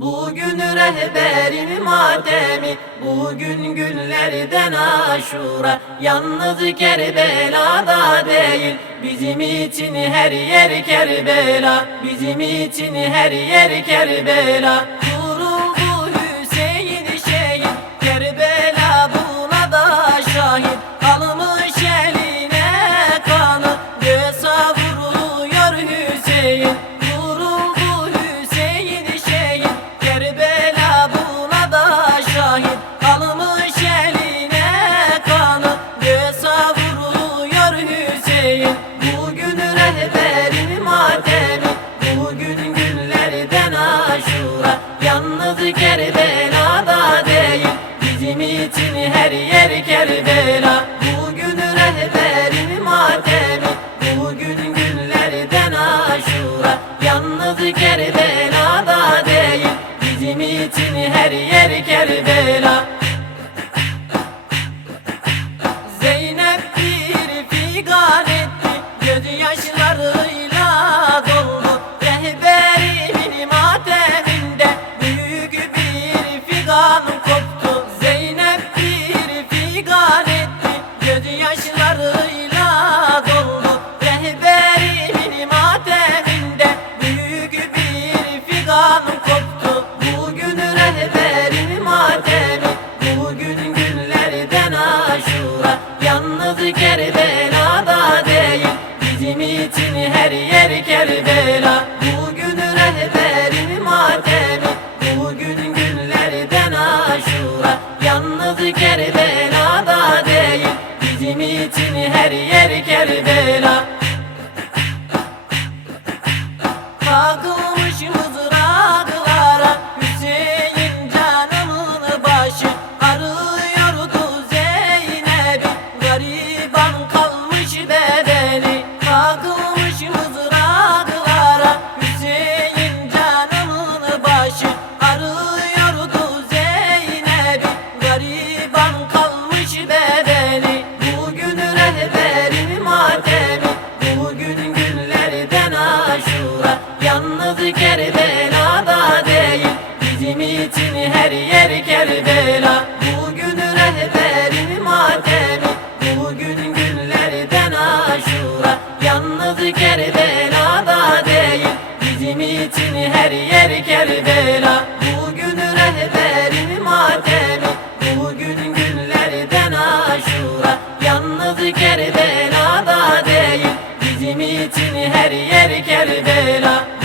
Bugün rehberin matemi Bugün günlerden aşura Yalnız Kerbela'da değil Bizim için her yer Kerbela. Bizim için her yer Kerbela Kerbela Bugün rehberin matemi Bugün günlerden aşura. Yalnız Kerbela'da değil. Bizim için her yer Kerbela İçin her yer Kerbela. Bugün rehberin matemi Bugün günlerden aşura. Yalnız Kerbela'da değil. Bizim için her yer Kerbela İçin her yer Kerbela. Bugün rehberin matemi Bugün günlerden aşura Yalnız Kerbela'da değil. Bizim için her yer Kerbela. Bugün rehberin matemi Bugün günlerden aşura Yalnız Kerbela'da değil. Bizim için her yer Kerbela